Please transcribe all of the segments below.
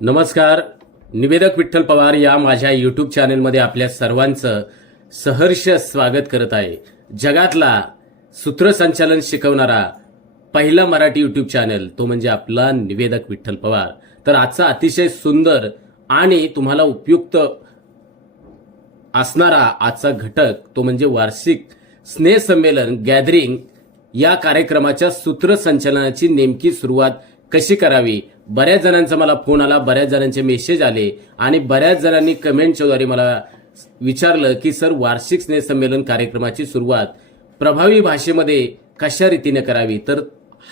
नमस्कार. निवेदक विठ्ठल पवार या माझ्या यूट्यूब चॅनलमध्ये आपल्या सर्वांचं सहर्ष स्वागत करत आहे. जगातला सूत्रसंचालन शिकवणारा पहिला मराठी यूट्यूब चॅनल तो म्हणजे आपला निवेदक विठ्ठल पवार. तर आजचा अतिशय सुंदर आणि तुम्हाला उपयुक्त असणारा आजचा घटक तो म्हणजे वार्षिक स्नेहसंमेलन गॅदरिंग या कार्यक्रमाच्या सूत्रसंचालनाची नेमकी सुरुवात कशी करावी. बऱ्याच जणांचा मला फोन आला, बऱ्याच जणांचे मेसेज आले आणि बऱ्याच जणांनी कमेंटच्याद्वारे मला विचारलं की सर, वार्षिक स्नेहसंमेलन कार्यक्रमाची सुरुवात प्रभावी भाषेमध्ये कशा रीतीने करावी. तर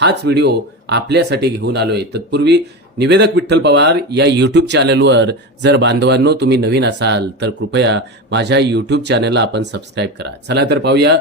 हाच व्हिडिओ आपल्यासाठी घेऊन आलोय. तत्पूर्वी निवेदक विठ्ठल पवार या यूट्यूब चॅनलवर जर बांधवांनो तुम्ही नवीन असाल तर कृपया माझ्या यूट्यूब चॅनलला आपण सबस्क्राईब करा. चला तर पाहूया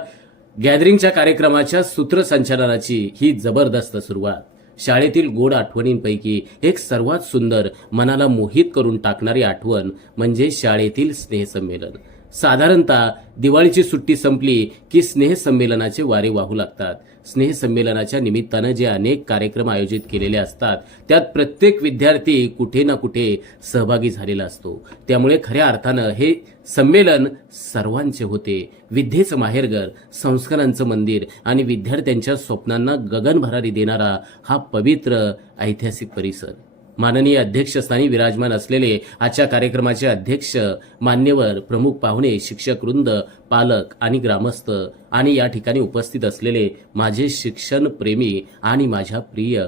गॅदरिंगच्या कार्यक्रमाच्या सूत्रसंचालनाची ही जबरदस्त सुरुवात. शाळेतील गोड आठवणींपैकी एक सर्वात सुंदर, मनाला मोहित करून टाकणारी आठवण म्हणजे शाळेतील स्नेहसंमेलन. साधारणतः दिवाळीची सुट्टी संपली की स्नेहसंमेलनाचे वारे वाहू लागतात. स्नेहसंमेलनाच्या निमित्तानं जे अनेक कार्यक्रम आयोजित केलेले असतात त्यात प्रत्येक विद्यार्थी कुठे ना कुठे सहभागी झालेला असतो. त्यामुळे खऱ्या अर्थानं हे संमेलन सर्वांचे होते. विद्येचं माहेरघर, संस्कारांचं मंदिर आणि विद्यार्थ्यांच्या स्वप्नांना गगनभरारी देणारा हा पवित्र ऐतिहासिक परिसर. माननीय अध्यक्षस्थानी विराजमान असलेले आजच्या कार्यक्रमाचे अध्यक्ष, मान्यवर, प्रमुख पाहुणे, शिक्षकवृंद, पालक आणि ग्रामस्थ आणि या ठिकाणी उपस्थित असलेले माझे शिक्षण प्रेमी आणि माझ्या प्रिय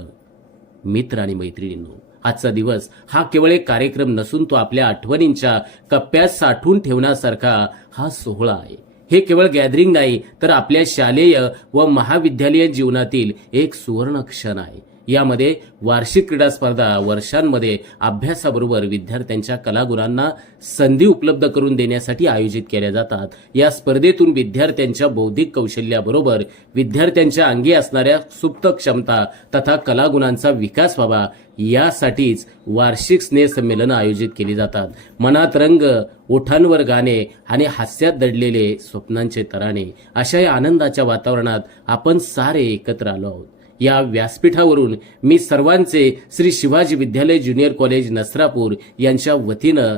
मित्र आणि मैत्रिणींनो, आजचा दिवस हा केवळ एक कार्यक्रम नसून तो आपल्या आठवणींच्या कप्प्यात साठवून ठेवण्यासारखा हा सोहळा आहे. हे केवळ गॅदरिंग नाही तर आपल्या शालेय व महाविद्यालयीन जीवनातील एक सुवर्ण क्षण आहे. यामध्ये वार्षिक क्रीडा स्पर्धा, वर्षांमध्ये अभ्यासाबरोबर विद्यार्थ्यांच्या कलागुणांना संधी उपलब्ध करून देण्यासाठी आयोजित केल्या जातात. या स्पर्धेतून विद्यार्थ्यांच्या बौद्धिक कौशल्याबरोबर विद्यार्थ्यांच्या अंगी असणाऱ्या सुप्त क्षमता तथा कलागुणांचा विकास व्हावा यासाठीच वार्षिक स्नेहसंमेलन आयोजित केली जातात. मनात रंग, ओठांवर गाणे आणि हास्यात दडलेले स्वप्नांचे तराणे, अशा या आनंदाच्या वातावरणात आपण सारे एकत्र आलो आहोत. या व्यासपीठावरून मी सर्वांचे श्री शिवाजी विद्यालय ज्युनियर कॉलेज नसरापूर यांच्या वतीनं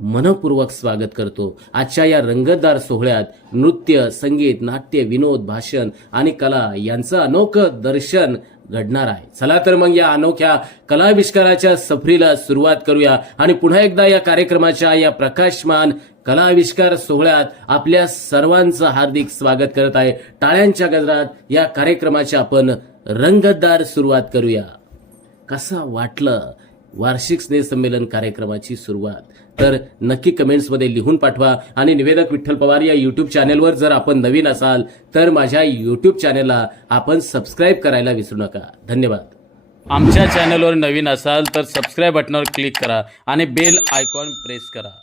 मनपूर्वक स्वागत करतो. आजच्या या रंगतदार सोहळ्यात नृत्य, संगीत, नाट्य, विनोद, भाषण आणि कला यांचं अनोखं दर्शन घडणार आहे. चला तर मग या अनोख्या कलाविष्काराच्या सफरीला सुरुवात करूया आणि पुन्हा एकदा या कार्यक्रमाच्या या प्रकाशमान कलाविष्कार सोहळ्यात आपल्या सर्वांचं हार्दिक स्वागत करत आहे. टाळ्यांच्या गजरात या कार्यक्रमाची आपण रंगतदार सुरुवात करूया. कसं वाटलं वार्षिक स्नेहसंमेलन कार्यक्रमाची सुरुवात? तर नक्की कमेंट्समध्ये लिहून पाठवा. आणि निवेदक विठ्ठल पवार या यूट्यूब चॅनेलवर जर आपण नवीन असाल तर माझ्या यूट्यूब चॅनेलला आपण सबस्क्राईब करायला विसरू नका. धन्यवाद. आमच्या चॅनेलवर नवीन असाल तर सबस्क्राईब बटनावर क्लिक करा आणि बेल आयकॉन प्रेस करा.